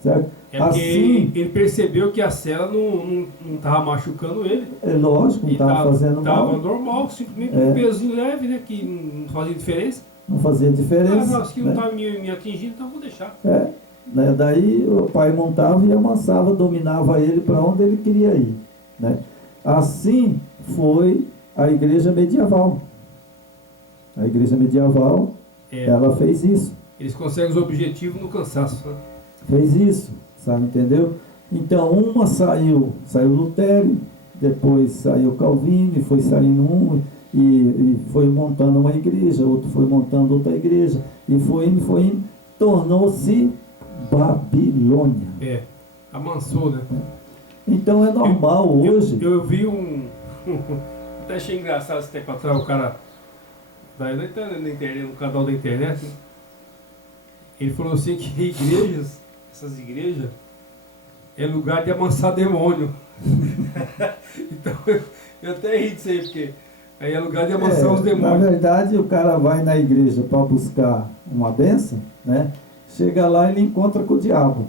certo? É porque Assim, ele percebeu que a cela não estava machucando ele. é lógico, não E estava fazendo tava mal, normal, simplesmente um pezinho leve, né? Que não fazia diferença. não fazia Ah, diferença, não, isso aqui não né? estava me atingindo, então eu vou deixar. É, né? Daí o pai montava e amansava, dominava ele para onde ele queria ir, né? Assim foi a igreja medieval. A igreja medieval, É, ela fez isso. eles conseguem os objetivos no cansaço, né? Fez isso, sabe, entendeu? Então, uma saiu Lutero, depois saiu Calvino, e foi saindo um, e foi montando uma igreja, outro foi montando outra igreja, e foi indo, tornou-se Babilônia. É, amansou, né? Então é normal hoje. Eu vi até achei engraçado esse tempo atrás, o cara na internet, no canal da internet, né? Ele falou assim que igrejas, essas igrejas, é lugar de amansar demônio. Então eu até ri disso aí, porque aí é lugar de amansar os Na demônios. verdade, o cara vai na igreja para buscar uma bênção, né? Chega lá e ele encontra com o diabo.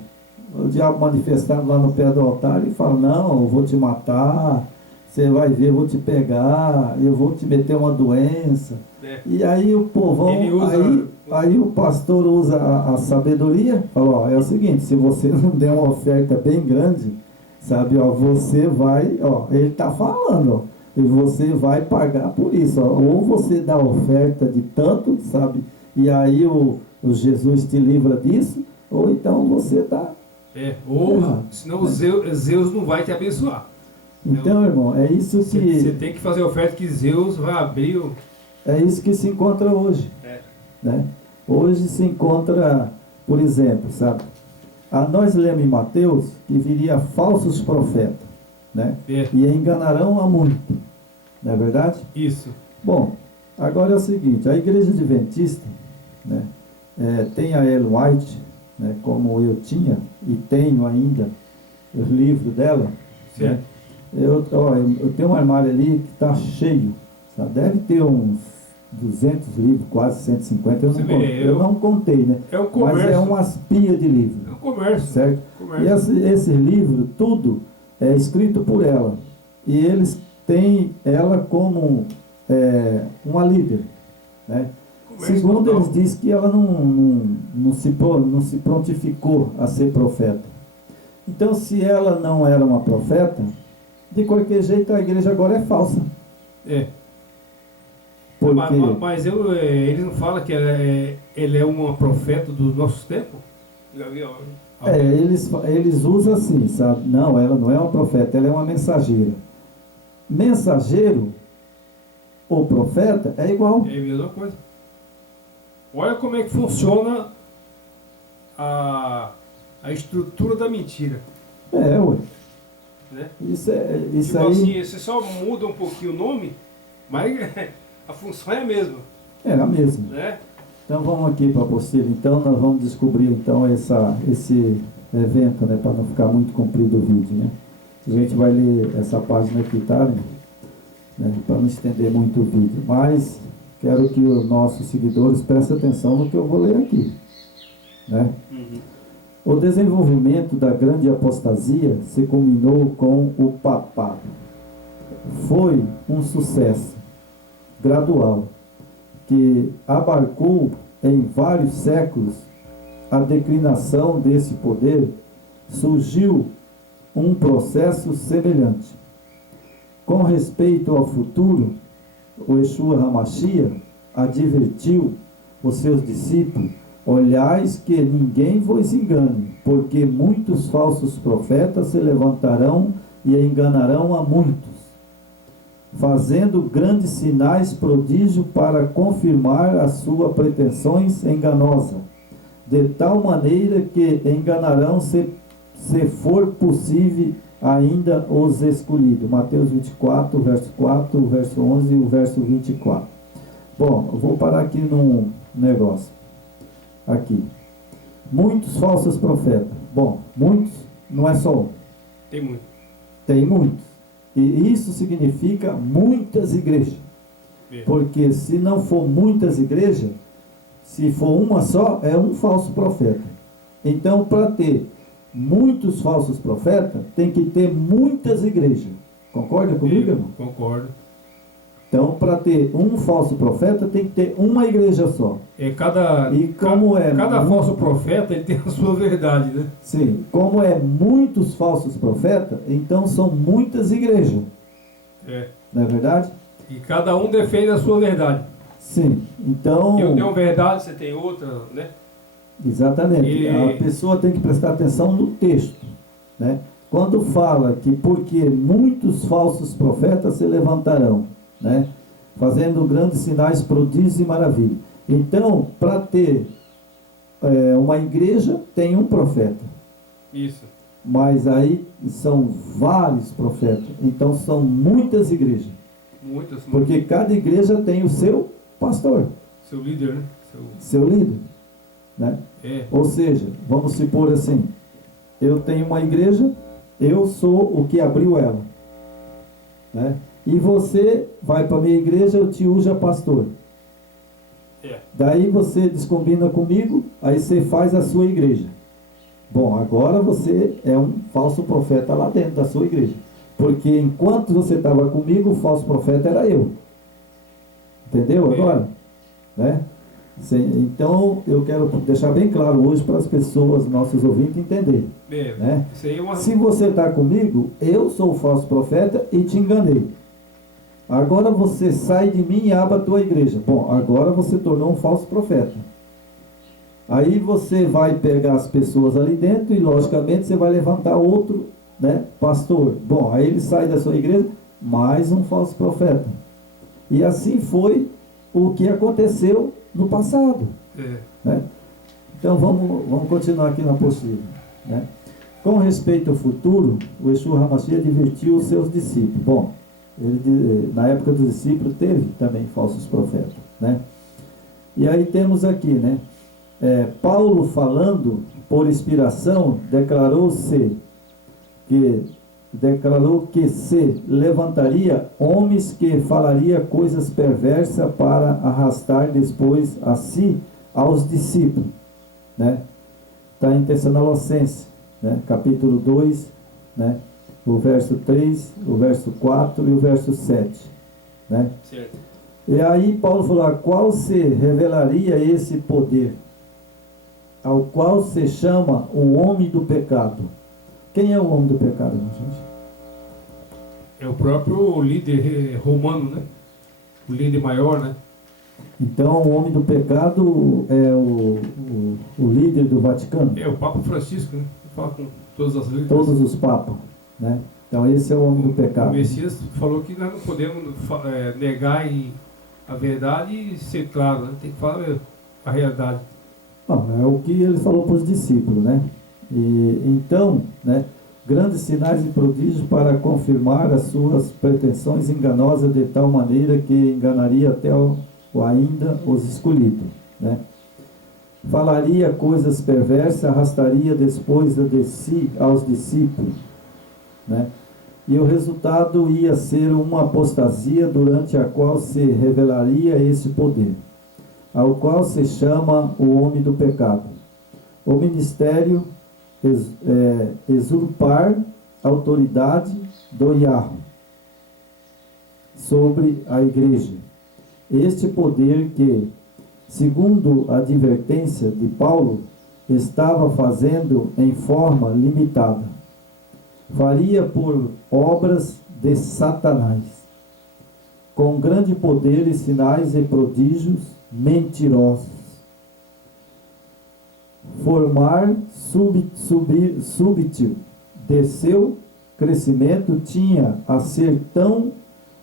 O diabo manifestado lá no pé do altar e fala: não, eu vou te matar, você vai ver, eu vou te pegar, eu vou te meter uma doença. É. E aí o povão, Ele usa- aí o pastor usa a sabedoria, fala: ó, é o seguinte, se você não der uma oferta bem grande, sabe, ó, você vai, ó, ele está falando, ó, e você vai pagar por isso, ó, ou você dá oferta de tanto, sabe, e aí o Jesus te livra disso, ou então você dá. Ou senão Zeus não vai te abençoar. Então, irmão, é isso Você que tem que fazer a oferta que Zeus vai abrir o. se encontra hoje, né? Hoje se encontra, por exemplo, sabe? Nós lemos em Mateus que viria falsos profetas, né? E enganarão a muito, não é verdade? Isso. Bom, agora é o seguinte, a igreja adventista, né? Tem a Ellen White, né? Como eu tinha e tenho ainda os livros dela, né? Eu tenho um armário ali que está cheio, sabe? Deve ter uns 200 livros, quase 150, eu não contei, né? É um comércio. Mas é umas pias de livros. É um comércio. Certo? Comércio. E esse livro, tudo é escrito por ela. E eles têm ela como uma líder, né? Segundo total. eles dizem que ela não se prontificou a ser profeta. Então, se ela não era uma profeta, de qualquer jeito a igreja agora é falsa. Porque Mas ele não fala que ele é uma profeta dos nossos tempos? Já viu? eles usam assim, sabe? Não, ela não é uma profeta, ela é uma mensageira. Mensageiro ou profeta é igual. É a mesma coisa. Olha como é que funciona a estrutura da mentira. Ué. Né? Isso Tipo aí. assim, você só muda um pouquinho o nome, mas a função é a mesma. É a mesma. Né? Então vamos aqui para a apostila. Então nós vamos descobrir então esse evento, né? Para não ficar muito comprido o vídeo, né? A gente vai ler essa página aqui, tá? Né? Para não estender muito o vídeo. Mas quero que os nossos seguidores prestem atenção no que eu vou ler aqui, né? O desenvolvimento da grande apostasia se culminou com o papado. Foi um sucesso gradual que abarcou em vários séculos a declinação desse poder. Surgiu um processo semelhante. Com respeito ao futuro, o Yeshua HaMashiach advertiu os seus discípulos: olhais que ninguém vos engane, porque muitos falsos profetas se levantarão e enganarão a muitos, fazendo grandes sinais, prodígio para confirmar as suas pretensões enganosas, de tal maneira que enganarão, se for possível, ainda os escolhidos. Mateus 24, verso 4, o verso 11 e o verso 24. Bom, eu vou parar aqui num negócio. Aqui. Muitos falsos profetas. Bom, muitos não é só um. Tem muito. Tem muitos. E isso significa muitas igrejas. Porque se não for muitas igrejas, se for uma só, é um falso profeta. Então, para ter muitos falsos profetas, tem que ter muitas igrejas. Concorda comigo, irmão? Concordo. Então, para ter um falso profeta, tem que ter uma igreja só. Cada falso profeta ele tem a sua verdade, né? Sim, como é muitos falsos profetas, então são muitas igrejas. Não é verdade? E cada um defende a sua verdade. Sim, então... Eu tenho uma verdade, você tem outra, né? Exatamente. A pessoa tem que prestar atenção no texto, né? Quando fala que porque muitos falsos profetas se levantarão, né? Fazendo grandes sinais, prodígios e maravilhas. Então, para ter uma igreja, tem um profeta. Isso. Mas aí são vários profetas. Então, são muitas igrejas. Muitas. Porque cada igreja tem o seu pastor. Seu líder, né? Seu líder. Né? Ou seja, vamos supor assim, eu tenho uma igreja, eu sou o que abriu ela, né? E você vai para a minha igreja, eu te uso a pastor. Daí você descombina comigo, aí você faz a sua igreja. Bom, agora você é um falso profeta lá dentro da sua igreja, porque enquanto você estava comigo, o falso profeta era eu. Entendeu agora? Né? Então, eu quero deixar bem claro hoje para as pessoas, nossos ouvintes, entenderem. Né? Se você está comigo, eu sou o falso profeta e te enganei. Agora você sai de mim e abre a tua igreja. Bom, agora você tornou um falso profeta. Aí você vai pegar as pessoas ali dentro e, logicamente, você vai levantar outro, né, pastor. Bom, aí ele sai da sua igreja, mais um falso profeta. E assim foi o que aconteceu no passado. Né? Então vamos continuar aqui na apostila. Né? Com respeito ao futuro, o Yeshua HaMashiach advertiu os seus discípulos. Bom, na época dos discípulos teve também falsos profetas. Né? E aí temos aqui, né? Paulo falando por inspiração, declarou que se levantaria homens que falaria coisas perversas para arrastar depois a si aos discípulos, né? Está em Tessalonicenses, né? Capítulo 2, né? O verso 3, o verso 4 e o verso 7, né? Certo. E aí Paulo falou, a qual se revelaria esse poder, ao qual se chama o homem do pecado. Quem é o homem do pecado, gente? É o próprio líder romano, né? O líder maior, né? Então, o homem do pecado é o líder do Vaticano? É o Papa Francisco, né? Fala com todas as líderes. Todos os papas, né? Então, esse é o homem do pecado. O Messias falou que nós não podemos negar a verdade e ser claro, né? Tem que falar a realidade. É o que ele falou para os discípulos, né? E então, né, grandes sinais e prodígios para confirmar as suas pretensões enganosas de tal maneira que enganaria até ainda os escolhidos, né? Falaria coisas perversas, arrastaria depois de si aos discípulos, né? E o resultado ia ser uma apostasia durante a qual se revelaria esse poder, ao qual se chama o homem do pecado. O ministério usurpar a autoridade do Yahweh sobre a igreja. Este poder que, segundo a advertência de Paulo, estava fazendo em forma limitada, faria por obras de Satanás, com grande poder e sinais e prodígios mentirosos, formar súbito de seu crescimento tinha a ser tão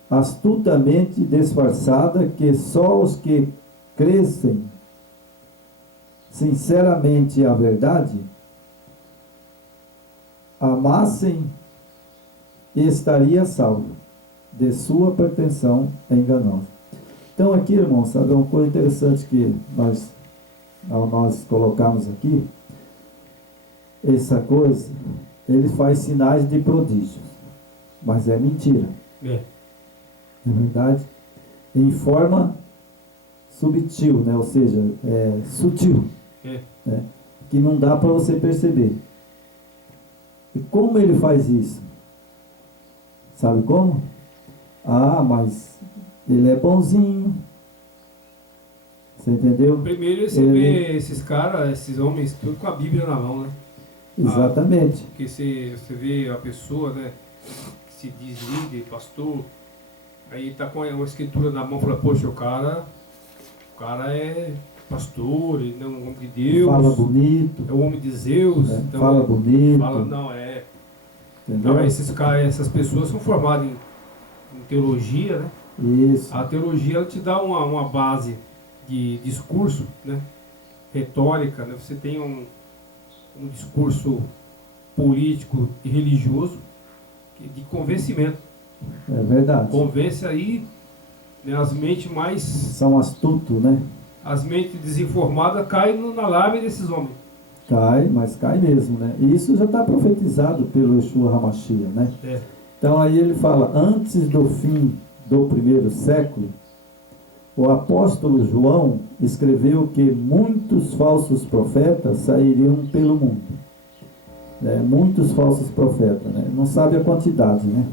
astutamente disfarçada que só os que crescem sinceramente a verdade amassem e estaria salvo de sua pretensão enganosa. Então aqui, irmãos, sabe uma coisa interessante que ao nós colocarmos aqui, essa coisa, ele faz sinais de prodígios, mas é mentira. É verdade? Em forma subtil, né? Ou seja, sutil, né? Que não dá para você perceber. E como ele faz isso? Sabe como? Ah, mas ele é bonzinho. Você entendeu? Primeiro você vê esses caras, esses homens, tudo com a Bíblia na mão, né? Exatamente. Porque você vê a pessoa, né, que se diz líder, pastor, aí tá com uma escritura na mão e fala, poxa, o cara é pastor, ele não é um homem de Deus. Fala bonito. É o homem de Zeus. Então, fala bonito. Fala, não, é. Entendeu? Não, esses caras, essas pessoas são formadas em teologia, né? Isso. A teologia ela te dá uma base de discurso, né? Retórica, né? Você tem um discurso político e religioso de convencimento. É verdade. Convence aí, né, as mentes mais... São astutos, né? As mentes desinformadas caem na lábia desses homens. Cai, mas cai mesmo, né? E isso já está profetizado pelo Yeshua HaMashiach, né? É. Então aí ele fala, antes do fim do primeiro século, o apóstolo João escreveu que muitos falsos profetas sairiam pelo mundo. Muitos falsos profetas, né? Não sabe a quantidade, né?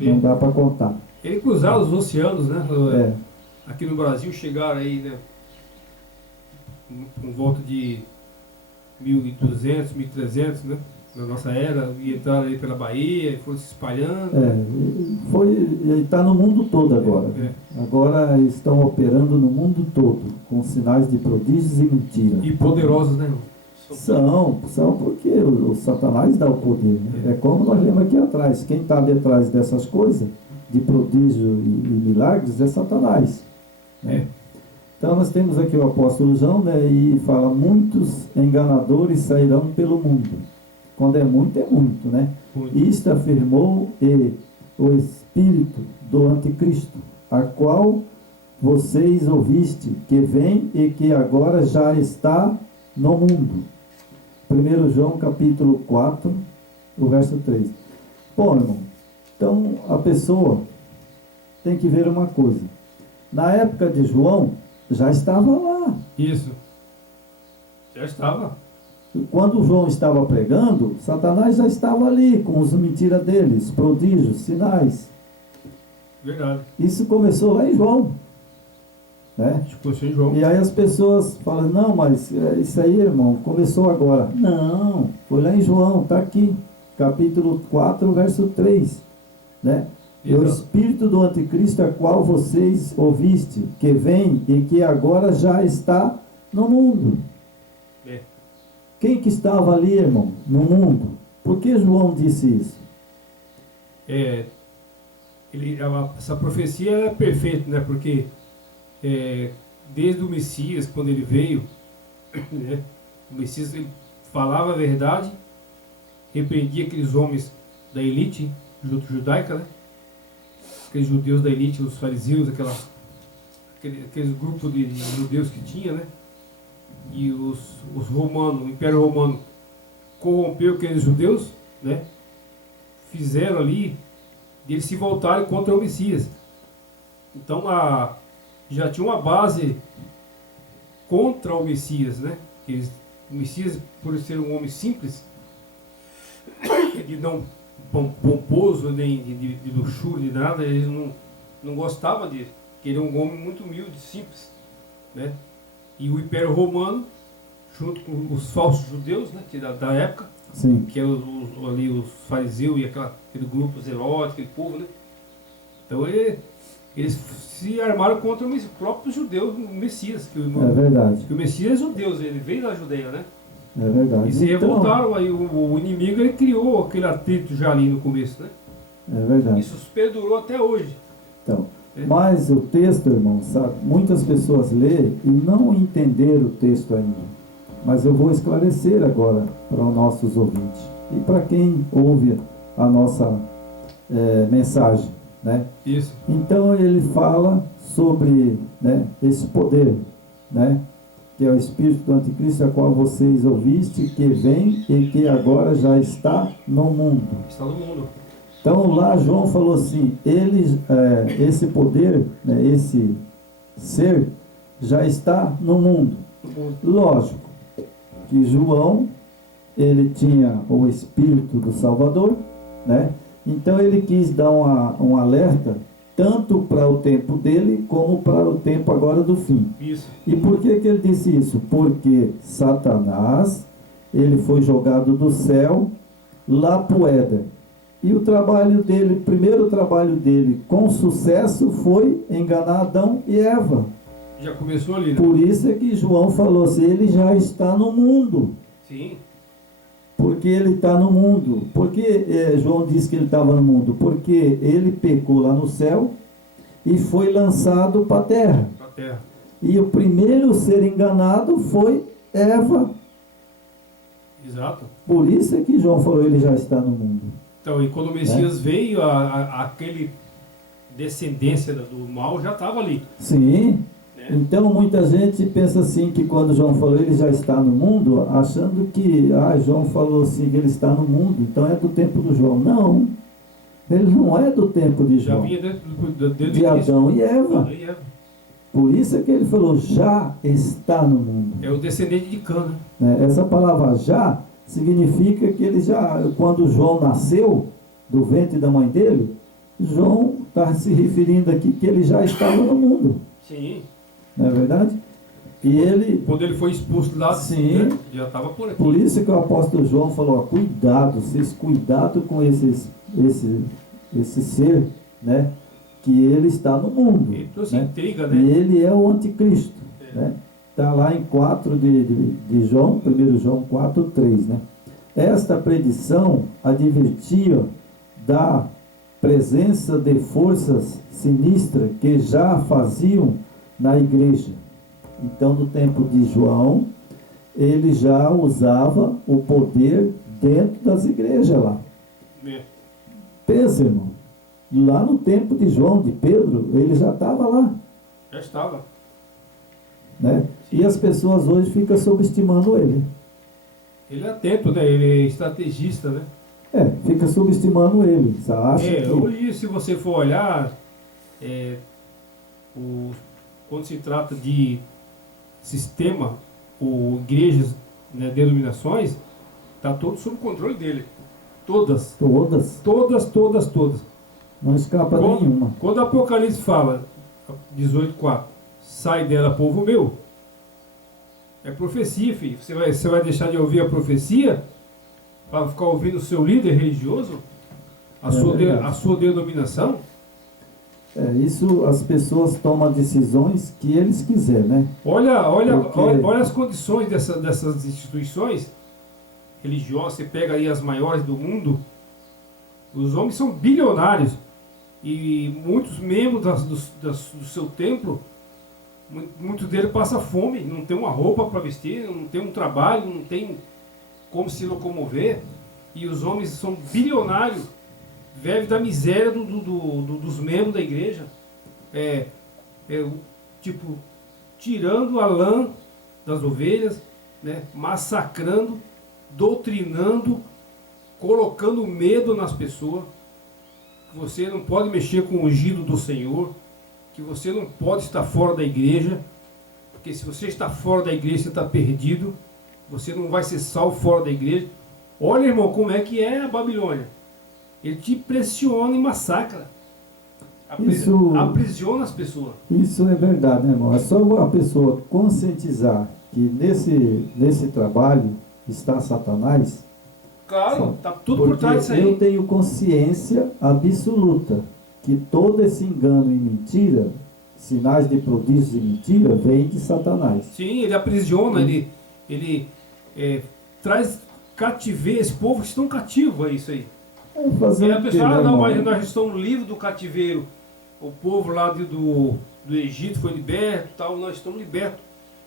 Não dá para contar. Ele cruzava os oceanos, né? É. Aqui no Brasil chegaram aí, né? Com volta de 1200, 1300, né? Na nossa era, e entraram aí pela Bahia, e foram se espalhando. Ele está no mundo todo agora. Agora estão operando no mundo todo, com sinais de prodígios e mentiras. E poderosos, né? São porque o Satanás dá o poder. Né? É como nós lemos aqui atrás. Quem está detrás dessas coisas, de prodígio e milagres, é Satanás. Né? Então nós temos aqui o apóstolo João, né, e fala, muitos enganadores sairão pelo mundo. Quando é muito, né? Isto afirmou o espírito do anticristo, a qual vocês ouviste, que vem e que agora já está no mundo. 1 João capítulo 4, o verso 3. Bom, irmão, então a pessoa tem que ver uma coisa. Na época de João, já estava lá. Isso. Já estava. Quando João estava pregando, Satanás já estava ali, com as mentiras deles, prodígios, sinais. Verdade. Isso começou lá em João. Né? Começou em João. E aí as pessoas falam, não, mas isso aí, irmão, começou agora. Não, foi lá em João, está aqui, capítulo 4, verso 3. Né? E o espírito do anticristo, a qual vocês ouviste, que vem e que agora já está no mundo. Quem que estava ali, irmão, no mundo? Por que João disse isso? Essa profecia é perfeita, né? Porque desde o Messias, quando ele veio, né? O Messias ele falava a verdade, repreendia aqueles homens da elite judaica, né? Aqueles judeus da elite, os fariseus, aqueles grupos de judeus que tinha, né? E os romanos, o Império Romano corrompeu aqueles judeus, né? Fizeram ali de eles se voltarem contra o Messias. Então já tinha uma base contra o Messias, né? O Messias, por ser um homem simples, de não pomposo, nem de luxúria, de nada, eles não gostavam dele. Ele é um homem muito humilde, simples, né? E o Império Romano, junto com os falsos judeus, né, da época, sim, que eram ali os fariseus e aquele grupo zelote, aquele povo, né? Então eles se armaram contra o próprio judeu, o Messias. É verdade. Que o Messias é judeu, ele veio da Judeia, né? É verdade. E se revoltaram, aí o inimigo ele criou aquele atrito já ali no começo, né? É verdade. Isso perdurou até hoje. Então, mas o texto, irmão, sabe, muitas pessoas lêem e não entenderam o texto ainda. Mas eu vou esclarecer agora para os nossos ouvintes e para quem ouve a nossa mensagem, né? Isso. Então ele fala sobre, né, esse poder, né, que é o espírito do anticristo, a qual vocês ouviste, que vem e que agora já está no mundo. Está no mundo. Então lá João falou assim, esse poder, né, esse ser, já está no mundo. Lógico que João, ele tinha o Espírito do Salvador, né? Então ele quis dar um alerta, tanto para o tempo dele, como para o tempo agora do fim. Isso. E por que ele disse isso? Porque Satanás, ele foi jogado do céu lá para o Éden. E o trabalho dele, o primeiro trabalho dele com sucesso foi enganar Adão e Eva. Já começou ali, né? Por isso é que João falou assim, ele já está no mundo. Sim. Porque ele está no mundo. Por que João disse que ele estava no mundo? Porque ele pecou lá no céu e foi lançado para a terra. Pra terra. E o primeiro ser enganado foi Eva. Exato. Por isso é que João falou, ele já está no mundo. Então, e quando o Messias veio, aquele descendência do mal já estava ali. Sim. Né? Então muita gente pensa assim que quando João falou ele já está no mundo, achando que João falou assim que ele está no mundo, então é do tempo do João. Não, ele não é do tempo de Já João, vinha desde de Adão e Eva. Adão e Eva. Por isso é que ele falou, já está no mundo. É o descendente de Cã, né? Né? Essa palavra já significa que ele já, quando João nasceu do ventre da mãe dele, João está se referindo aqui que ele já estava no mundo. Sim. Não é verdade? E ele, Quando ele foi expulso lá, sim, né, já estava por aqui. por isso que o apóstolo João falou, ó, cuidado, vocês cuidado com esse ser, né? Que ele está no mundo. Ele trouxe né? intriga, E né? ele é o anticristo. É. Né? Está lá em 4 de João, 1 João 4:3. Né? Esta predição advertia da presença de forças sinistras que já faziam na igreja. Então, no tempo de João, ele já usava o poder dentro das igrejas lá. É. Pensa, irmão, lá no tempo de João, de Pedro, ele já estava lá. Já estava. Né? E as pessoas hoje ficam subestimando ele. Ele é atento, né? Ele é estrategista, né? Fica subestimando ele. Você acha que... Hoje, se você for olhar, quando se trata de sistema ou igrejas, né, denominações, está tudo sob o controle dele. Todas. Todas. Não escapa nenhuma. Quando o Apocalipse fala, 18:4, sai dela, povo meu, é profecia, filho. Você vai deixar de ouvir a profecia para ficar ouvindo o seu líder religioso? A sua denominação? Isso as pessoas tomam decisões que eles quiserem, né? Olha Porque... as condições dessas instituições religiosas. Você pega aí as maiores do mundo, os homens são bilionários e muitos membros do seu templo, muitos deles passam fome, não tem uma roupa para vestir, não tem um trabalho, não tem como se locomover, e os homens são bilionários, vivem da miséria dos membros da igreja, tipo, tirando a lã das ovelhas, né, massacrando, doutrinando, colocando medo nas pessoas, que você não pode mexer com o ungido do Senhor, que você não pode estar fora da igreja, porque se você está fora da igreja, você está perdido, você não vai ser salvo fora da igreja. Olha, irmão, como é que é a Babilônia. Ele te pressiona e massacra. Aprisiona as pessoas. Isso é verdade, né, irmão? É só a pessoa conscientizar que nesse trabalho está Satanás. Claro, está tudo por trás disso aí. Eu tenho consciência absoluta que todo esse engano e mentira, sinais de prodígios e mentira, vem de Satanás. Sim, ele aprisiona, ele traz cativeiro, esse povo que estão cativos, é isso aí. Fazer a pessoa, não, mas nós estamos livres do cativeiro. O povo lá do Egito foi liberto, tal, nós estamos libertos.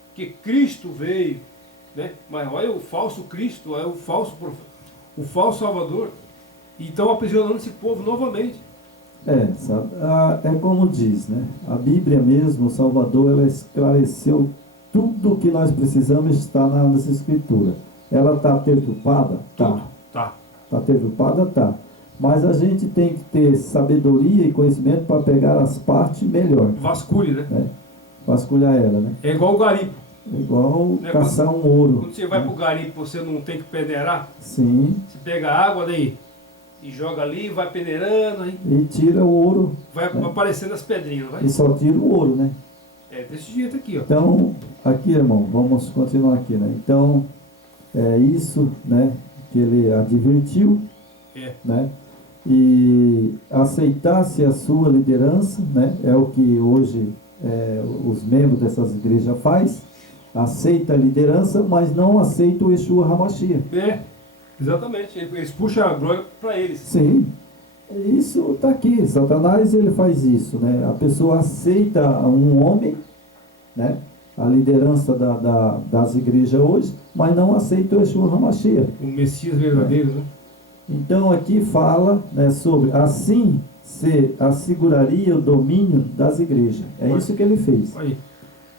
Porque Cristo veio, né? Mas olha o falso Cristo, é o falso Salvador. E estão aprisionando esse povo novamente. É como diz, né? A Bíblia mesmo, o Salvador, ela esclareceu tudo o que nós precisamos, está nas Escrituras. Ela está perturbada? Tá. Está perturbada? Tá. Mas a gente tem que ter sabedoria e conhecimento para pegar as partes melhor. Vasculhe, né? Vasculhar ela, né? É igual o garimpo. É igual Né, caçar um ouro. Quando você vai pro garimpo, você não tem que peneirar. Sim. Você pega a água daí e joga ali, vai peneirando, aí E tira o ouro. vai Né? aparecendo as pedrinhas, não vai? E só tira o ouro, né? É desse jeito aqui, ó. Então, aqui, irmão, vamos continuar aqui, né? Então, é isso, né, que ele advertiu, É. né? E aceitasse a sua liderança, né? É o que hoje os membros dessas igrejas faz. Aceita a liderança, mas não aceita o Yeshua HaMashiach. É, exatamente. Eles puxam a glória para eles. Sim, isso está aqui. Satanás ele faz isso, né? A pessoa aceita um homem, né? A liderança das igrejas hoje, mas não aceita o Yeshua HaMashiach. O Messias verdadeiro, né? Então aqui fala, né, sobre assim se asseguraria o domínio das igrejas. É isso que ele fez. Aí.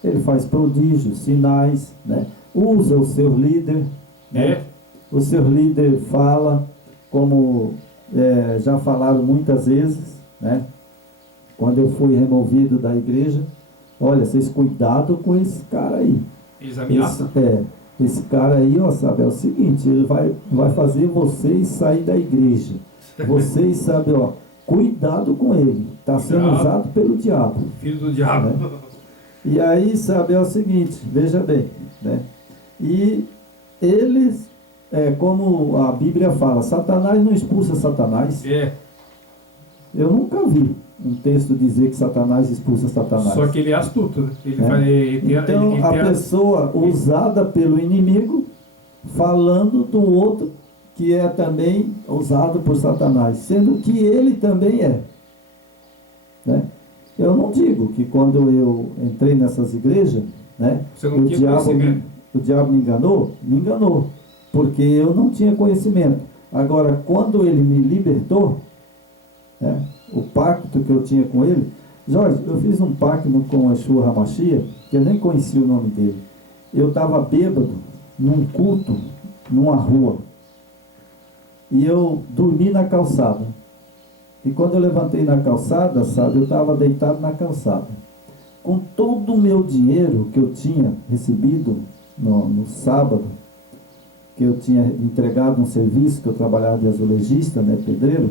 Ele faz prodígios, sinais, né? Usa o seu líder, né? É. O seu líder fala, como já falaram muitas vezes, né? Quando eu fui removido da igreja, olha, vocês cuidado com esse cara aí. Eles ameaçam. Esse cara aí, ó, sabe, é o seguinte, ele vai fazer vocês sair da igreja. Vocês, sabe, ó, cuidado com ele. Está sendo usado pelo diabo. Filho do diabo. Né? E aí, sabe, é o seguinte, veja bem, né? E eles, como a Bíblia fala, Satanás não expulsa Satanás. É. Eu nunca vi um texto dizer que Satanás expulsa Satanás. Só que ele é astuto, né? Então, a pessoa usada pelo inimigo, falando do outro que é também usado por Satanás, sendo que ele também é. Né? Eu não digo que quando eu entrei nessas igrejas, né, o diabo me enganou, porque eu não tinha conhecimento. Agora, quando ele me libertou, né, o pacto que eu tinha com ele, Jorge, eu fiz um pacto com Yeshua HaMashiach, que eu nem conhecia o nome dele. Eu estava bêbado num culto, numa rua, e eu dormi na calçada. E quando eu levantei na calçada, sabe, eu estava deitado na calçada. Com todo o meu dinheiro que eu tinha recebido no sábado, que eu tinha entregado um serviço, que eu trabalhava de azulejista, né, pedreiro,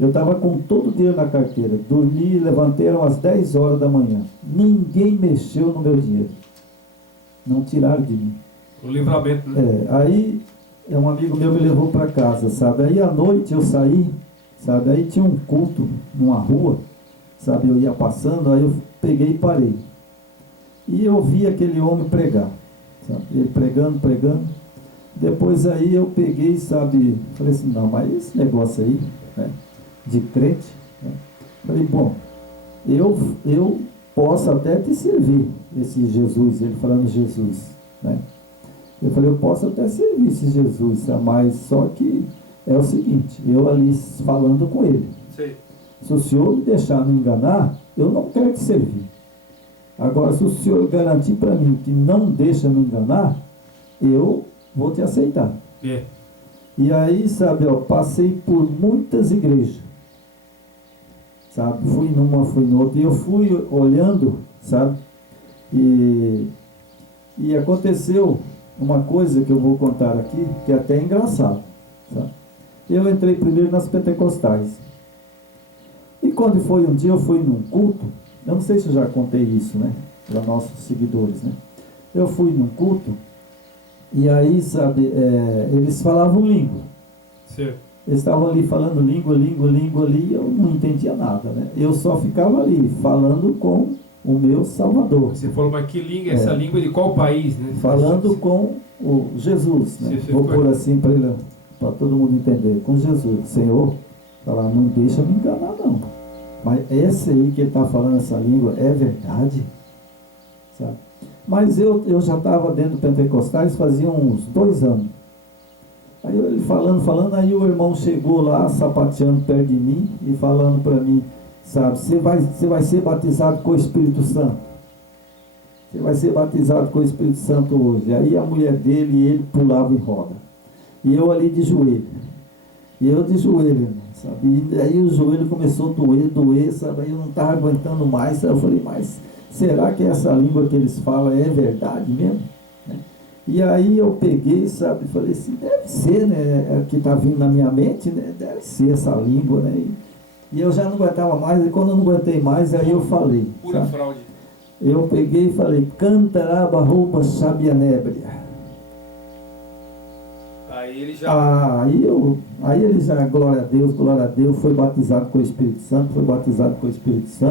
eu estava com todo o dinheiro na carteira. Dormi e levantei, eram às 10 horas da manhã. Ninguém mexeu no meu dinheiro. Não tiraram de mim. O livramento, né? Aí um amigo meu me levou para casa, sabe? Aí à noite eu saí, sabe? Aí tinha um culto numa rua, sabe? Eu ia passando, aí eu peguei e parei. E eu vi aquele homem pregar, sabe? Ele pregando. Depois aí eu peguei, sabe? Falei assim, não, mas esse negócio aí, né, de crente, né? Falei, bom, eu posso até te servir, esse Jesus, ele falando Jesus, né? Eu falei, eu posso até servir esse Jesus, mas só que é o seguinte, eu ali falando com ele. Sim. Se o senhor me deixar me enganar, eu não quero te servir. Agora, se o senhor garantir para mim que não deixa me enganar, eu vou te aceitar. É. E aí, sabe, eu passei por muitas igrejas, sabe, fui numa, fui noutra, e eu fui olhando, sabe, e aconteceu uma coisa que eu vou contar aqui, que é até engraçado, sabe? Eu entrei primeiro nas pentecostais, e quando foi um dia, eu fui num culto, eu não sei se eu já contei isso, né, para nossos seguidores, né, eu fui num culto, e aí, sabe, eles falavam língua. Certo. Eles estavam ali falando língua ali, e eu não entendia nada, né? Eu só ficava ali, falando com o meu Salvador. Você falou, mas que língua é essa língua de qual país, né? Falando com o Jesus, né? Vou pôr assim para todo mundo entender. Com Jesus, Senhor, falar, não deixa me enganar não. Mas esse aí que ele está falando essa língua é verdade, sabe? Mas eu já estava dentro do Pentecostais fazia uns 2 anos. Aí ele falando, aí o irmão chegou lá, sapateando perto de mim e falando para mim, sabe, você vai ser batizado com o Espírito Santo. Você vai ser batizado com o Espírito Santo hoje. Aí a mulher dele e ele pulavam em roda. E eu ali de joelho. E eu de joelho, irmão, sabe? E aí o joelho começou a doer, sabe? Aí eu não estava aguentando mais. Aí eu falei, mas será que essa língua que eles falam é verdade mesmo? Né? E aí eu peguei, sabe, falei assim, deve ser, né, é o que está vindo na minha mente, né, deve ser essa língua, né, e eu já não aguentava mais, e quando eu não aguentei mais, aí eu falei, Pura sabe? fraude. Eu peguei e falei, cantaraba roupa sabianébria. Aí ele já... Aí ele já, glória a Deus, foi batizado com o Espírito Santo,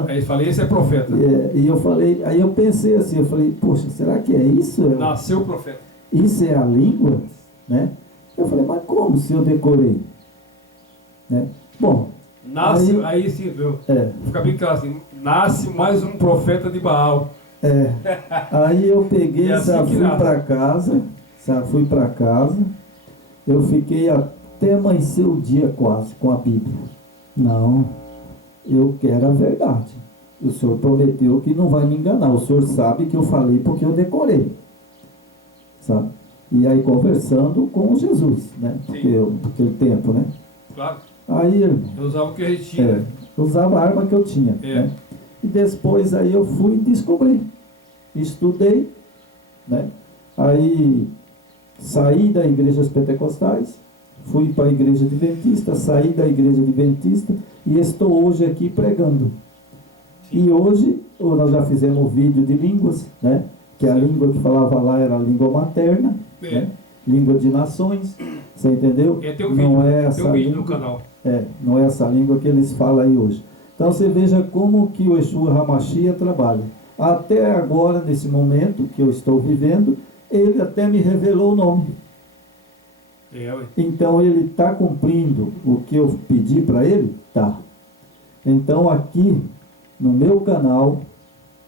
Aí ele fala, esse é profeta. E eu falei, aí eu pensei assim, eu falei, poxa, será que é isso? Nasceu profeta. Isso é a língua? Né? Eu falei, mas como se eu decorei? Né? Bom, Nasce, aí sim, viu? Fica bem claro assim, nasce mais um profeta de Baal. Aí eu peguei, E assim sabe, que nasce. fui para casa, eu fiquei até amanhecer o dia quase com a Bíblia. Não, eu quero a verdade. O Senhor prometeu que não vai me enganar. O Senhor sabe que eu falei porque eu decorei. Sabe? E aí conversando com Jesus, né? Porque aquele tempo, né? Claro. Aí, Eu usava o que a gente tinha. usava a arma que eu tinha. Né? E depois aí eu fui descobrir. Estudei, né? Aí saí da igrejas pentecostais, fui para a igreja adventista, saí da igreja adventista e estou hoje aqui pregando. E hoje nós já fizemos um vídeo de línguas, né? Que a língua que falava lá era a língua materna, né? Língua de nações, você entendeu? Tem um não vídeo, é essa tem um vídeo língua, no canal. Não é essa língua que eles falam aí hoje. Então você veja como que o Yeshua HaMashiach trabalha. Até agora, nesse momento que eu estou vivendo, ele até me revelou o nome. Então ele está cumprindo o que eu pedi para ele? Tá. Então aqui, no meu canal,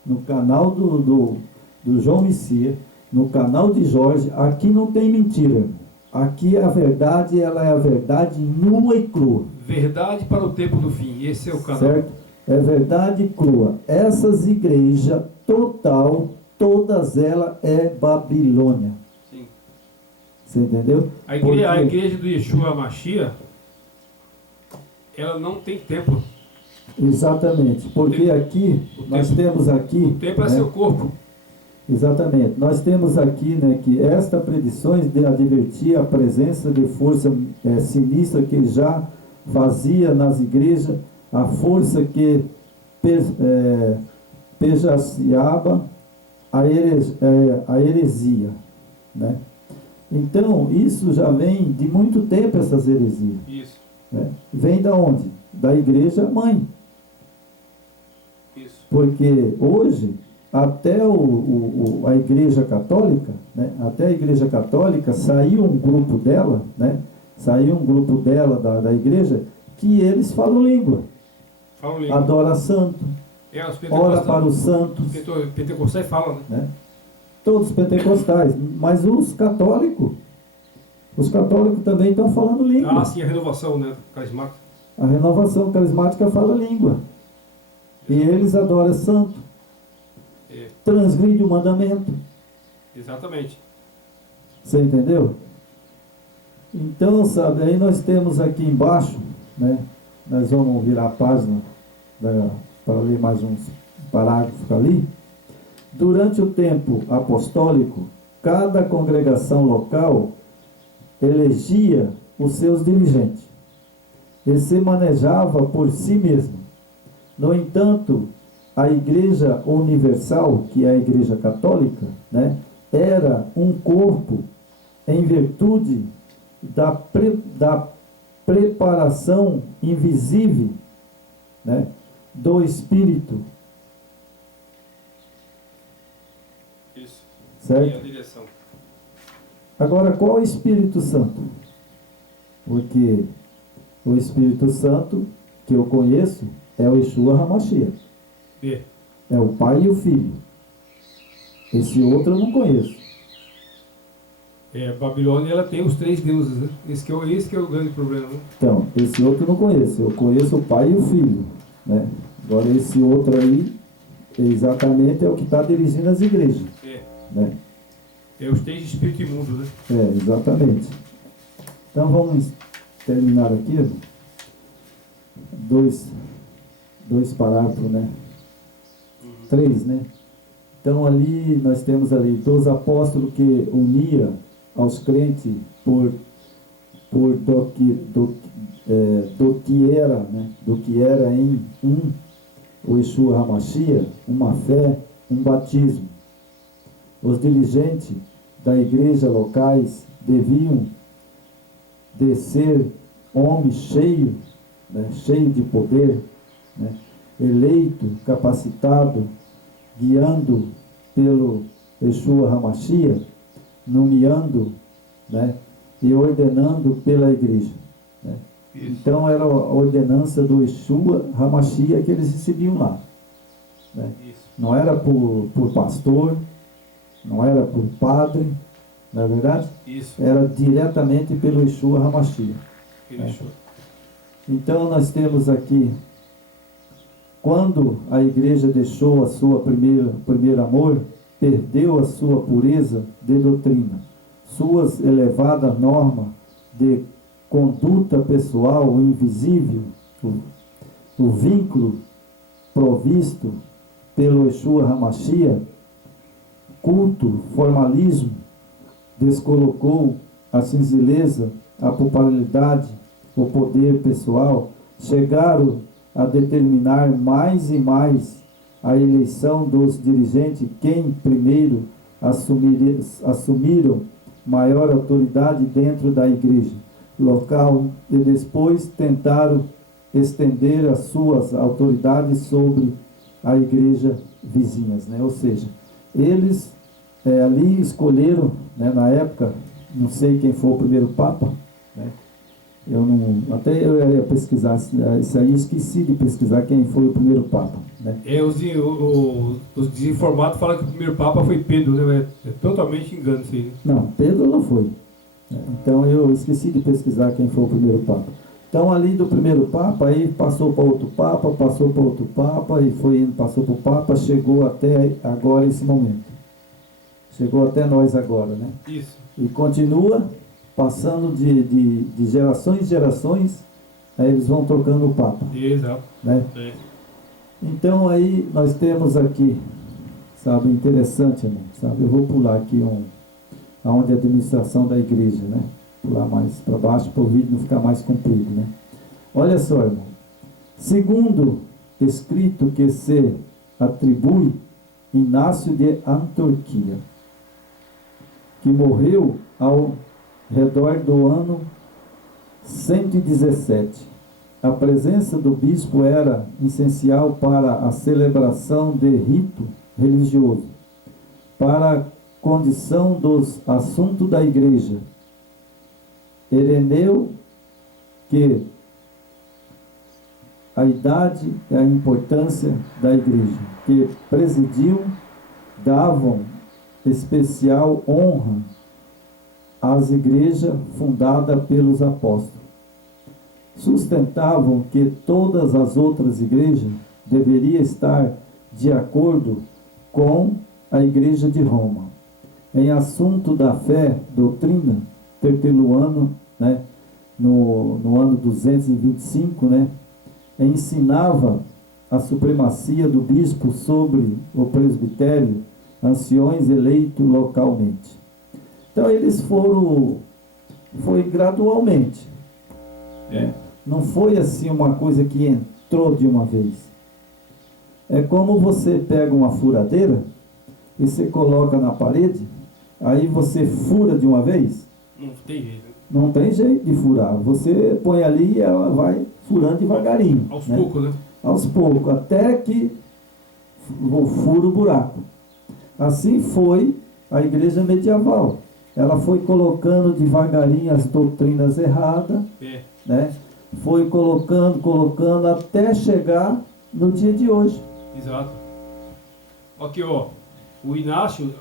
no canal do João Messias, no canal de Jorge, aqui não tem mentira. Aqui a verdade, ela é a verdade nua e crua. Verdade para o tempo do fim. Esse é o canal. Certo? É verdade crua. Essas igrejas, todas elas é Babilônia. Sim. Você entendeu? A igreja do Yeshua HaMashiach, ela não tem templo. Exatamente. Porque aqui, nós temos aqui... O templo é seu corpo. Exatamente. Nós temos aqui, né, que esta predições de advertir a presença de força sinistra que já fazia nas igrejas, a força que pejaciava a heresia, né? Então, isso já vem de muito tempo, essas heresias. Isso. Né? Vem da onde? Da igreja mãe. Isso. Porque hoje, até a igreja católica, né? Até a igreja católica, saiu um grupo dela, né? Saiu um grupo dela da igreja, que eles falam língua. Adora santo, ora para os santos. Os pentecostais falam, né? Todos os pentecostais, mas os católicos também estão falando língua. Ah, sim, a renovação, né, carismática. A renovação carismática fala língua. E eles adoram santo. Transgride o mandamento. Exatamente. Você entendeu? Então, sabe, aí nós temos aqui embaixo, né? Nós vamos virar a página para ler mais uns parágrafos ali. Durante o tempo apostólico, cada congregação local elegia os seus dirigentes e se manejava por si mesma. No entanto, a Igreja Universal, que é a Igreja Católica, né, era um corpo em virtude da preparação invisível, né, do Espírito. Isso. Certo? E a direção. Agora, qual é o Espírito Santo? Porque o Espírito Santo que eu conheço é o Yeshua HaMashiach. É o Pai e o Filho. Esse outro eu não conheço. A Babilônia, ela tem os 3 deuses, né? Esse que é o grande problema, né? Então, esse outro eu não conheço. Eu conheço o Pai e o Filho, né? Agora, esse outro aí, exatamente é o que está dirigindo as igrejas. Né? É os 3 espíritos imundos, né? Exatamente. Então, vamos terminar aqui. Dois parágrafos, né? 3, né? Então ali nós temos ali dos apóstolos que unia aos crentes por do que era, né? Do que era em o Yeshua HaMashiach, uma fé, um batismo. Os dirigentes da igreja locais deviam de ser homens cheios, né? Cheio de poder, né? Eleito, capacitado, guiando pelo Yeshua HaMashiach, nomeando, né? E ordenando pela igreja, né? Então era a ordenança do Yeshua HaMashiach que eles recebiam lá, né? Não era por pastor, não era por padre, não é verdade? Isso. Era diretamente pelo Yeshua HaMashiach. Né? Então nós temos aqui, quando a igreja deixou a sua primeiro amor, perdeu a sua pureza de doutrina, suas elevadas normas de conduta pessoal, o invisível, o vínculo provisto pelo Yeshua HaMashiach, culto, formalismo, descolocou a singeleza, a popularidade, o poder pessoal, chegaram a determinar mais e mais a eleição dos dirigentes, quem primeiro assumiram maior autoridade dentro da igreja local e depois tentaram estender as suas autoridades sobre a igreja vizinhas, né? Ou seja, eles ali escolheram, né, na época, não sei quem foi o primeiro Papa, né? Até eu ia pesquisar isso aí, esqueci de pesquisar quem foi o primeiro Papa, né? Os desinformados falam que o primeiro Papa foi Pedro, né? É totalmente engano isso aí, né? Não, Pedro não foi. Então eu esqueci de pesquisar quem foi o primeiro Papa. Então ali do primeiro Papa, aí passou para outro Papa, e foi indo, passou para o Papa, chegou até agora esse momento. Chegou até nós agora, né? Isso. E continua passando de gerações em gerações, aí eles vão trocando o Papa. Exato. Né? É. Então aí nós temos aqui, sabe, interessante, irmão, sabe? Eu vou pular aqui aonde a administração da igreja, né? Pular mais para baixo para o vídeo não ficar mais comprido, né? Olha só, irmão. Segundo escrito que se atribui Inácio de Antioquia, que morreu ao redor do ano 117. A presença do bispo era essencial para a celebração de rito religioso, para a condição dos assuntos da igreja. Ireneu, que a idade e a importância da igreja, que presidiam, davam especial honra às igrejas fundadas pelos apóstolos. Sustentavam que todas as outras igrejas deveriam estar de acordo com a igreja de Roma. Em assunto da fé, doutrina, Tertuliano, né, no ano 225, né, ensinava a supremacia do bispo sobre o presbitério, anciões eleitos localmente. Então eles foi gradualmente. Não foi assim uma coisa que entrou de uma vez. É como você pega uma furadeira e você coloca na parede, aí você fura de uma vez. Não tem jeito. Não tem jeito de furar. Você põe ali e ela vai furando devagarinho. Aos poucos, né? Aos poucos, até que fura o buraco. Assim foi a igreja medieval. Ela foi colocando devagarinho as doutrinas erradas, né? Foi colocando até chegar no dia de hoje. Exato. Aqui, ó. O Inácio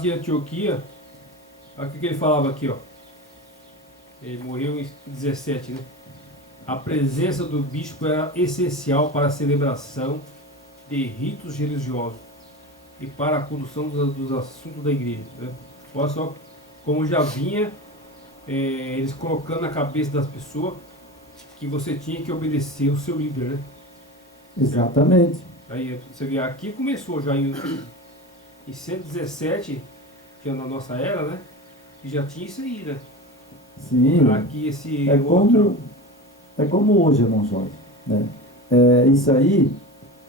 de Antioquia, olha o que ele falava aqui, ó. Ele morreu em 17, né? A presença do bispo era essencial para a celebração de ritos religiosos e para a condução dos assuntos da igreja, né? Olha só como já vinha eles colocando na cabeça das pessoas que você tinha que obedecer o seu líder, né? Exatamente. Aí você vê, aqui começou já em 117, que é na nossa era, né? Já tinha isso aí, né? Sim. Aqui esse É outro... como hoje, irmão Jorge, né? Isso aí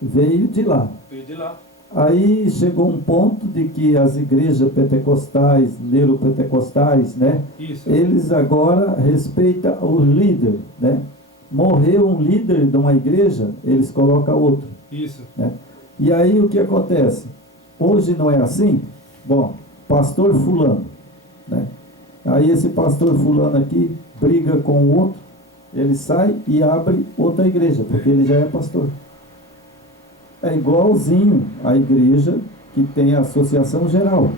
veio de lá. Veio de lá. Aí chegou um ponto de que as igrejas pentecostais, neopentecostais, né? Isso. Eles agora respeitam o líder, né? Morreu um líder de uma igreja, eles colocam outro. Isso. Né? E aí o que acontece? Hoje não é assim? Bom, pastor fulano, né? Aí esse pastor fulano aqui briga com o outro, ele sai e abre outra igreja, porque ele já é pastor. É igualzinho a igreja que tem a associação geral.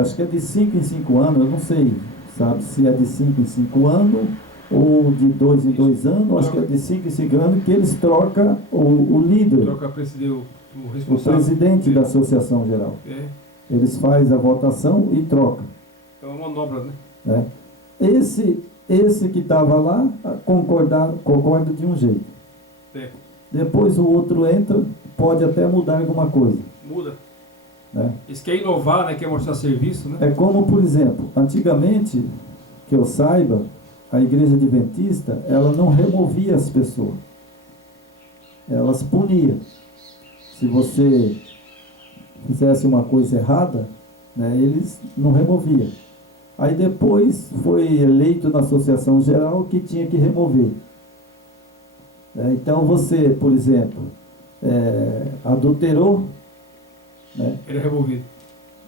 Acho que é de 5 em 5 anos, eu não sei, sabe, se é de 5 em 5 anos ou de 2 em 2 anos, acho que é de 5 em 5 anos que eles trocam o líder, Troca o o responsável. presidente da associação geral. Eles fazem a votação e trocam. É uma manobra, né? Né? Esse que estava lá concorda de um jeito. Depois o outro entra, pode até mudar alguma coisa. Muda. Né? Eles querem inovar, né? Querem mostrar serviço, né? É como, por exemplo, antigamente, que eu saiba, a igreja adventista, ela não removia as pessoas. Elas puniam. Se você fizesse uma coisa errada, né, eles não removiam. Aí depois foi eleito na associação geral que tinha que remover. Então você, por exemplo, adulterou, né? Ele é removido.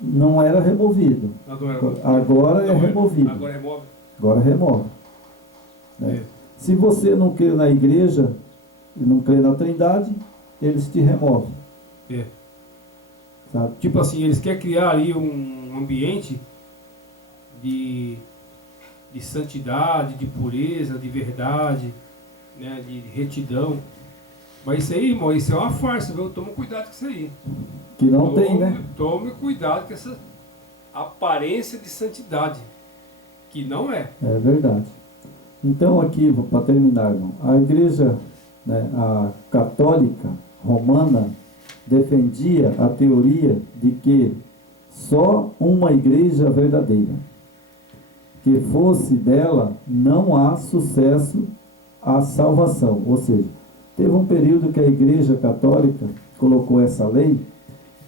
Não era removido. Agora é removido. Agora remove. Agora remove. Né? Se você não crê na igreja e não crê na Trindade, eles te removem. Sabe? Tipo assim, eles querem criar ali um ambiente de santidade, de pureza, de verdade, né, de retidão. Mas isso aí, irmão, isso é uma farsa, viu? Toma cuidado com isso aí. Que não tem, né? Tome cuidado com essa aparência de santidade, que não é. É verdade. Então aqui, para terminar, irmão, a igreja, né, a católica romana defendia a teoria de que só uma igreja verdadeira, que fosse dela, não há sucesso à salvação. Ou seja, teve um período que a igreja católica colocou essa lei,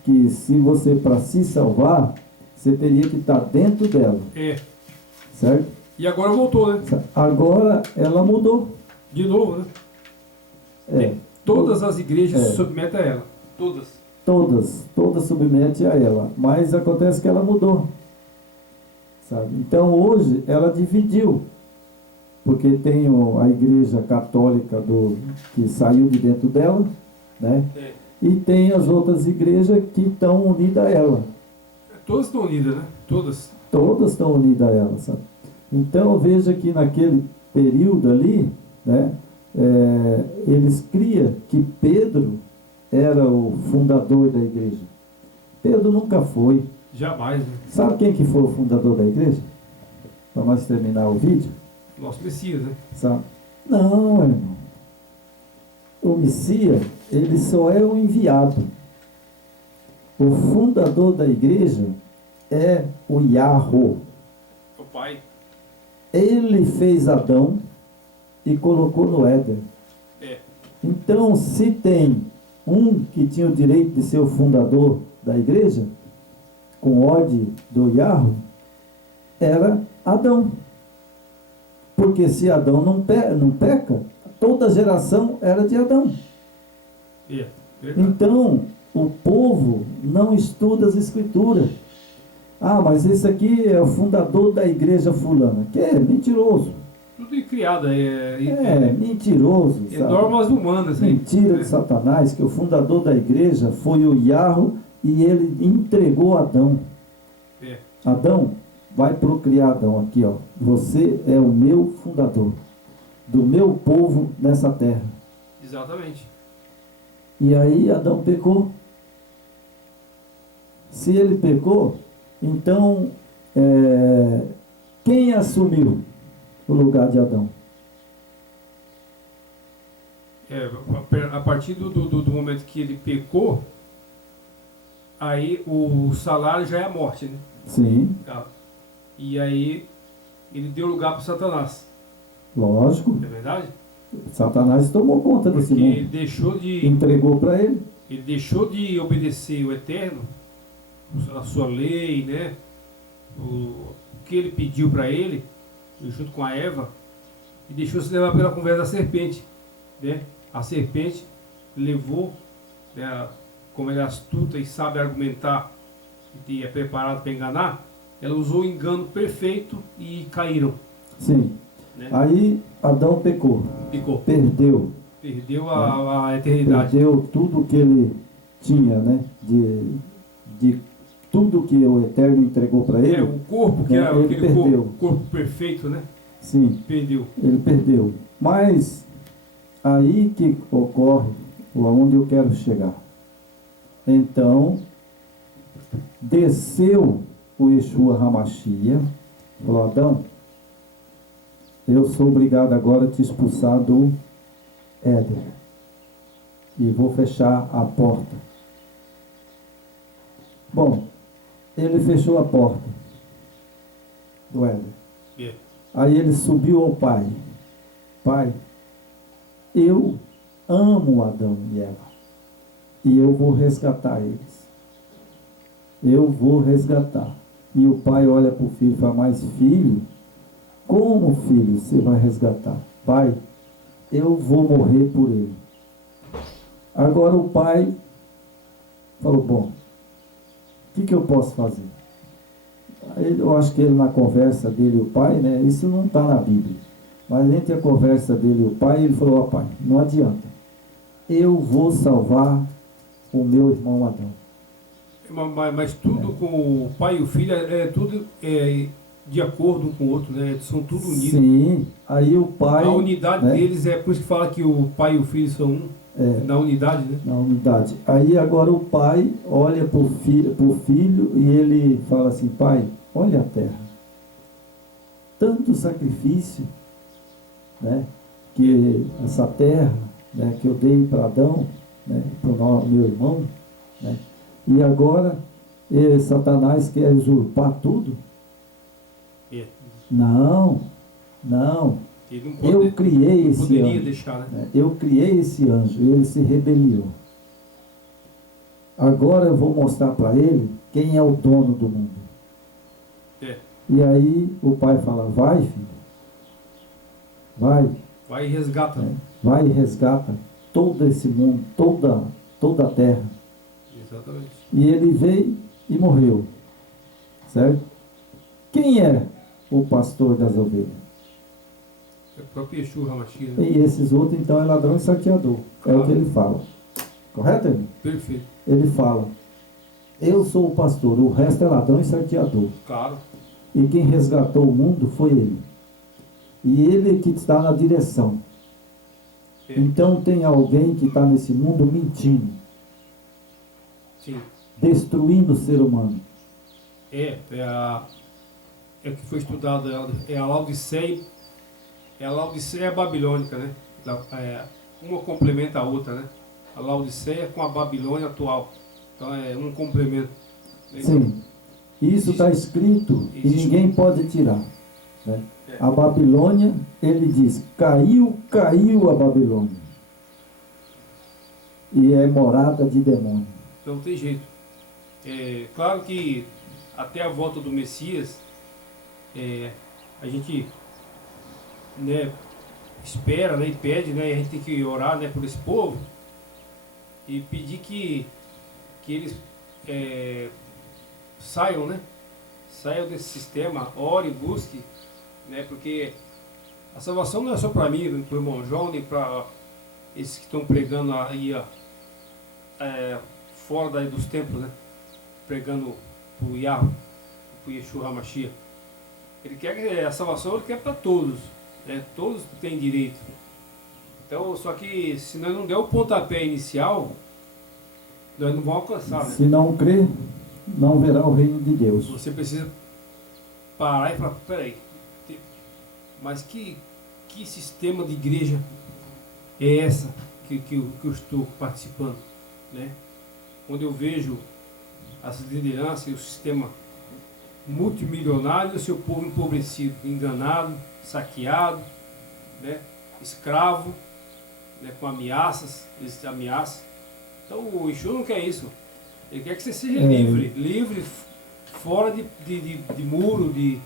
que se você, para se salvar, você teria que estar dentro dela. Certo? E agora voltou, né? Agora ela mudou. De novo, né? Todas as igrejas se submetem a ela. Todas submetem a ela. Mas acontece que ela mudou. Sabe? Então hoje ela dividiu. Porque tem a igreja católica que saiu de dentro dela, né? E tem as outras igrejas que estão unidas a ela. Todas estão unidas, né? Todas estão unidas a ela, sabe? Então veja que naquele período ali, né, eles criam que Pedro era o fundador da igreja. Pedro nunca foi. Jamais, né? Sabe quem que foi o fundador da igreja? Para nós terminar o vídeo. Nosso Messias, né? Sabe? Não, irmão. O Messias, ele só é o enviado. O fundador da igreja é o Yahweh. O Pai. Ele fez Adão e colocou no Éden. Então, se tem um que tinha o direito de ser o fundador da igreja, com ordem do Yahweh, era Adão. Porque se Adão não peca, toda a geração era de Adão. Então, o povo não estuda as escrituras. Ah, mas esse aqui é o fundador da igreja fulana. Que é mentiroso. Tudo criado. Mentiroso. É normas humanas. Mentira de Satanás, que o fundador da igreja foi o Yahweh e ele entregou Adão. Adão, vai procriar Adão aqui, ó. Você é o meu fundador, do meu povo nessa terra. Exatamente. E aí Adão pecou. Se ele pecou, então quem assumiu o lugar de Adão? A partir do momento que ele pecou, Aí o salário já é a morte, né? Sim, Tá. E aí ele deu lugar para Satanás. lógico. É verdade? Satanás tomou conta desse Porque ele mundo. deixou de, Entregou para ele. ele deixou de obedecer o Eterno, a sua lei, né? O que ele pediu para ele, junto com a Eva, e deixou se levar pela conversa da serpente, né? A serpente levou, né, como ela é astuta e sabe argumentar e é preparada para enganar, ela usou o engano perfeito e caíram, Sim. né? Aí Adão pecou. Ficou. Perdeu a eternidade. Perdeu tudo que ele tinha, né? De tudo que o Eterno entregou para ele. O corpo, que né, era ele aquele perdeu. corpo perfeito, né? Sim, Perdeu. ele perdeu. Mas aí que ocorre aonde eu quero chegar. Então, desceu o Yeshua Hamashia, falou: Adão, eu sou obrigado agora a te expulsar do Éden. E vou fechar a porta. Bom, ele fechou a porta do Éden. Yeah. Aí ele subiu ao Pai. Pai, eu amo Adão e Eva. E eu vou resgatar eles. Eu vou resgatar. E o pai olha para o filho e fala: mas filho, como filho você vai resgatar? Pai, eu vou morrer por ele. Agora o pai falou: bom, o que eu posso fazer? Aí eu acho que ele, na conversa dele e o pai, né, isso não está na Bíblia, mas entre a conversa dele e o pai, ele falou: ó pai, não adianta, eu vou salvar o meu irmão Adão. Mas tudo com o pai e o filho tudo de acordo um com o outro, né? São tudo unidos. Sim, aí o pai... A unidade né, deles é por isso que fala que o pai e o filho são um. Na unidade, né? na unidade. Aí agora o pai olha para o filho e ele fala assim: pai, olha a terra. Tanto sacrifício, né, que essa terra, né, que eu dei para Adão, né, para o meu irmão, né, e agora Satanás quer usurpar tudo? Não, não. Ele Eu criei esse poderia anjo. deixar, né? Eu criei esse anjo e ele se rebeliou. Agora eu vou mostrar para ele quem é o dono do mundo. E aí o pai fala: vai, filho. Vai. Vai e resgata. Vai e resgata todo esse mundo, toda a terra. Exatamente. E ele veio e morreu. Certo? Quem é o pastor das ovelhas? É o próprio Yeshua Hamashia. E esses outros, então, é ladrão e salteador. É o que ele fala. Correto, irmão? Perfeito. Ele fala: eu sou o pastor, o resto é ladrão e salteador. Claro. E quem resgatou o mundo foi ele. E ele que está na direção. Então tem alguém que está nesse mundo mentindo. Sim. Destruindo o ser humano. É o que foi estudado, é a Laodiceia. É a Laodiceia babilônica, né? Uma complementa a outra, né? A Laodiceia com a Babilônia atual. Então é um complemento. Sim. Isso está escrito e ninguém pode tirar. Né? A Babilônia, ele diz: caiu a Babilônia. E é morada de demônio. Não tem jeito. Claro que até a volta do Messias, a gente, né, espera, né, e pede, né, e a gente tem que orar, né, por esse povo e pedir que eles saiam, né, saiam desse sistema, ore, busque, né, porque a salvação não é só para mim, para o irmão João, nem para esses que estão pregando aí fora daí dos templos, né, pregando o Yahweh, o Yeshua HaMashiach. Ele quer que a salvação ele quer para todos, né? Todos têm direito. Então, só que se nós não der o pontapé inicial, nós não vamos alcançar, né? Se não crer, não verá o reino de Deus. Você precisa parar e falar: peraí, mas que sistema de igreja é essa que eu estou participando, né? Quando eu vejo as lideranças e o sistema multimilionário e o seu povo empobrecido, enganado, saqueado, né, escravo, né, com ameaças, ameaças. Então o Exu não quer isso. Ele quer que você seja livre, fora de muro, de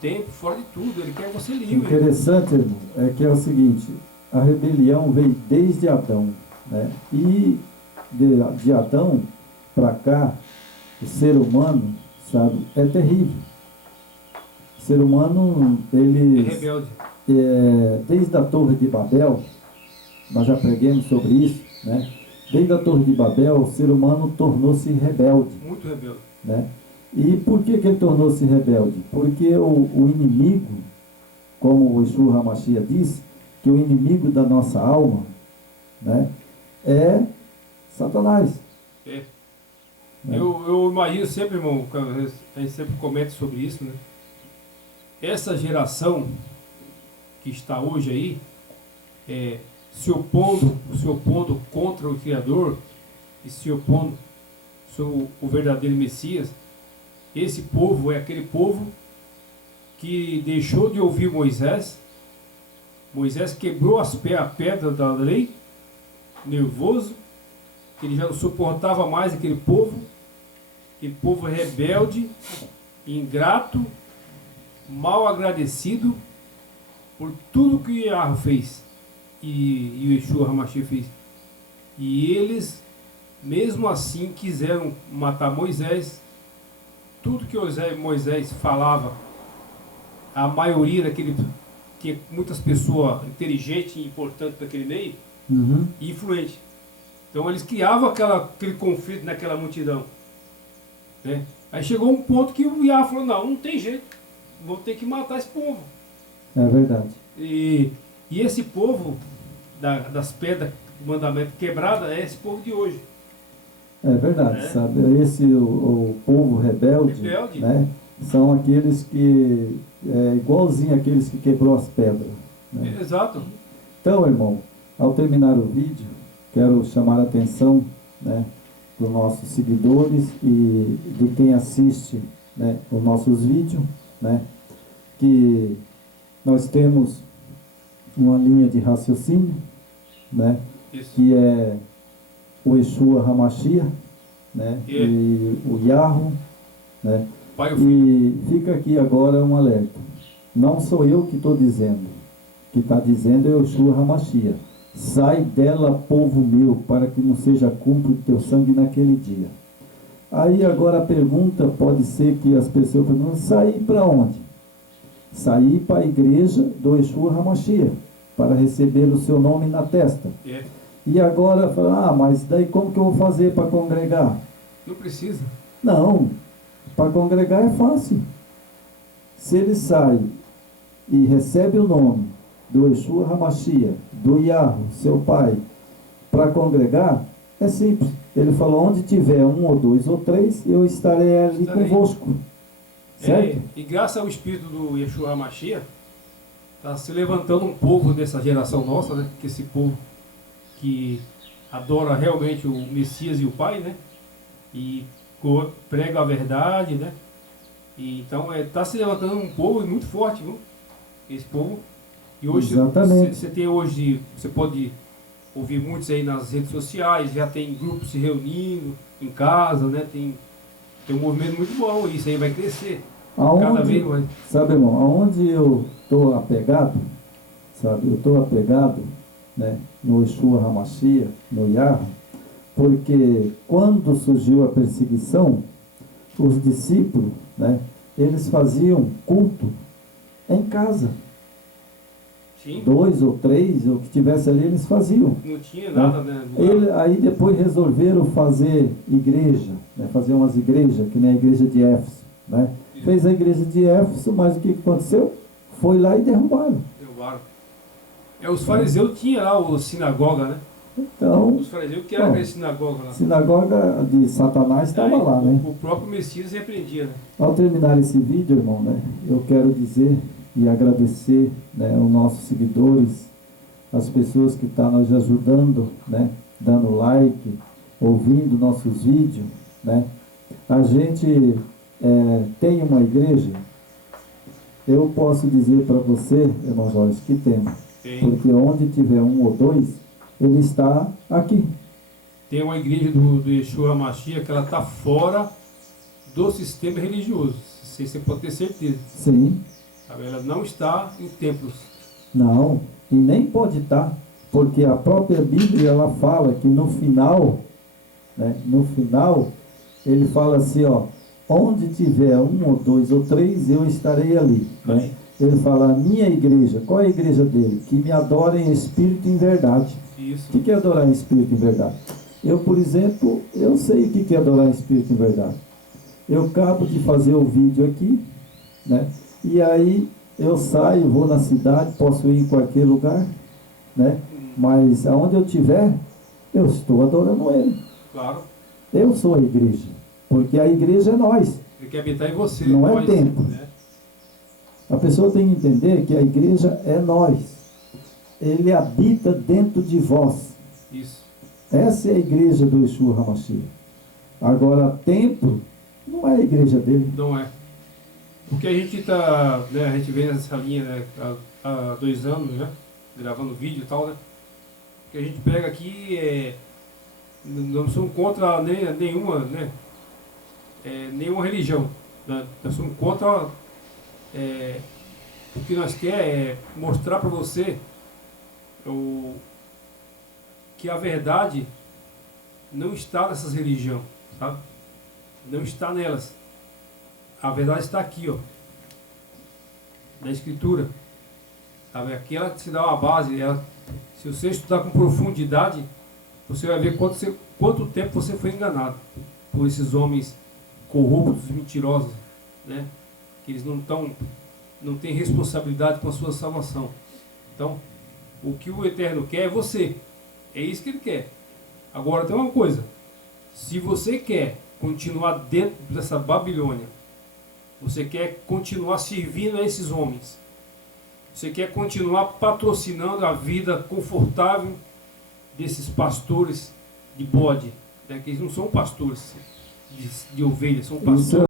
tempo, fora de tudo. Ele quer você livre. Interessante, irmão, é que é o seguinte, a rebelião veio desde Adão, né? E de Adão para cá, o ser humano, sabe, é terrível. O ser humano, ele... É rebelde. Desde a Torre de Babel, nós já preguemos sobre isso, né? Desde a Torre de Babel, o ser humano tornou-se rebelde. Muito rebelde. Né? E por que ele tornou-se rebelde? Porque o inimigo, como o Exu Hamashia diz, que o inimigo da nossa alma, né, é Satanás. É. Né? Eu imagino sempre, irmão, a gente sempre comenta sobre isso, né? Essa geração que está hoje aí, se opondo contra o Criador e se opondo sobre o verdadeiro Messias, esse povo é aquele povo que deixou de ouvir Moisés. Moisés quebrou a pedra da lei, nervoso, que ele já não suportava mais aquele povo rebelde, ingrato, mal agradecido por tudo que Yahweh fez e o Exu Hamashia fez. E eles, mesmo assim, quiseram matar Moisés. Tudo que Moisés falava, a maioria daquele, que muitas pessoas inteligentes e importantes daquele meio, e influentes. Então eles criavam aquele conflito naquela multidão, né? Aí chegou um ponto que o Yahweh falou, não tem jeito, vou ter que matar esse povo. É verdade. E esse povo das pedras do mandamento quebrada é esse povo de hoje. É verdade, sabe? O povo rebelde, né? São aqueles que, igualzinho àqueles que quebrou as pedras. Né? Exato. Então, irmão, ao terminar o vídeo, quero chamar a atenção, né, dos nossos seguidores e de quem assiste, né, os nossos vídeos, né, que nós temos uma linha de raciocínio, né, que é o Exu Hamashia, né, e o Yahweh, né, e fica aqui agora um alerta. Não sou eu que estou dizendo, que está dizendo é o Exu Hamashia. Sai dela, povo meu, para que não seja cúmplice do teu sangue naquele dia. Aí agora a pergunta pode ser que as pessoas perguntam, sair para onde? Sair para a igreja do Exu Hamashia, para receber o seu nome na testa. E agora fala, mas daí como que eu vou fazer para congregar? Não precisa. Não, para congregar é fácil. Se ele sai e recebe o nome do Exu Hamashia, do Yahweh, seu pai, para congregar, é simples. Ele falou, onde tiver 1 ou 2 ou 3, eu estarei ali convosco. Certo? E graças ao espírito do Exu Hamashia, está se levantando um povo dessa geração nossa, né? Que esse povo que adora realmente o Messias e o Pai, né? E prega a verdade, né? E então está se levantando um povo muito forte, viu? Esse povo. E hoje você pode ouvir muitos aí nas redes sociais, já tem grupos se reunindo em casa, né? Tem um movimento muito bom, e isso aí vai crescer. Cada vez mais. Sabe, irmão, aonde eu estou apegado, sabe? Eu estou apegado, né, no Exu Hamashia, no Yahweh, porque quando surgiu a perseguição, os discípulos, né, eles faziam culto em casa. Sim. 2 ou 3, o que tivesse ali, eles faziam. Não tinha nada, né? Aí depois resolveram fazer igreja, né, fazer umas igrejas, que nem a igreja de Éfeso, né? Fez a igreja de Éfeso, mas o que aconteceu? Foi lá e derrubaram. Os fariseus tinham lá o sinagoga, né? Então, os fariseus que eram a sinagoga lá. Sinagoga de Satanás estava lá, né? O próprio Messias repreendia, né? Ao terminar esse vídeo, irmão, né, eu quero dizer e agradecer, né, aos nossos seguidores, as pessoas que estão nos ajudando, né, dando like, ouvindo nossos vídeos, né, A gente tem uma igreja, eu posso dizer para você, irmão Jorge, que tem. Porque onde tiver um ou dois, ele está aqui. Tem uma igreja do Yeshua Mashiach que ela está fora do sistema religioso. Você pode ter certeza. Sim. Ela não está em templos. Não, e nem pode estar, porque a própria Bíblia ela fala que no final, né, ele fala assim, ó, onde tiver um ou dois ou três, eu estarei ali. Né? Ele fala, a minha igreja, qual é a igreja dele? Que me adora em espírito e em verdade. Isso. O que é adorar em espírito e em verdade? Eu, por exemplo, eu sei o que é adorar em espírito e em verdade. Eu acabo de fazer o vídeo aqui, né? E aí eu saio, vou na cidade, posso ir em qualquer lugar, né? Mas aonde eu estiver, eu estou adorando Ele. Claro. Eu sou a igreja, porque a igreja é nós. Ele quer habitar em você. Não nós, é tempo. Né? A pessoa tem que entender que a igreja é nós. Ele habita dentro de vós. Isso. Essa é a igreja do Yeshua HaMashiach. Agora, templo não é a igreja dele. Não é. Porque a gente tá, né, a gente vem nessa linha, né, há 2 anos, né, gravando vídeo e tal, né, que a gente pega aqui, não somos contra nenhuma, né, nenhuma religião, né, nós somos contra, o que nós quer é mostrar para você que a verdade não está nessas religiões, sabe? Não está nelas. A verdade está aqui, ó, na Escritura. Sabe? Aqui ela te dá uma base. Se você estudar com profundidade, você vai ver quanto tempo você foi enganado por esses homens corruptos, mentirosos, né? Que eles não têm responsabilidade com a sua salvação. Então, o que o Eterno quer é você. É isso que Ele quer. Agora tem uma coisa. Se você quer continuar dentro dessa Babilônia, você quer continuar servindo a esses homens, você quer continuar patrocinando a vida confortável desses pastores de bode, né? Que eles não são pastores de ovelhas, são pastores.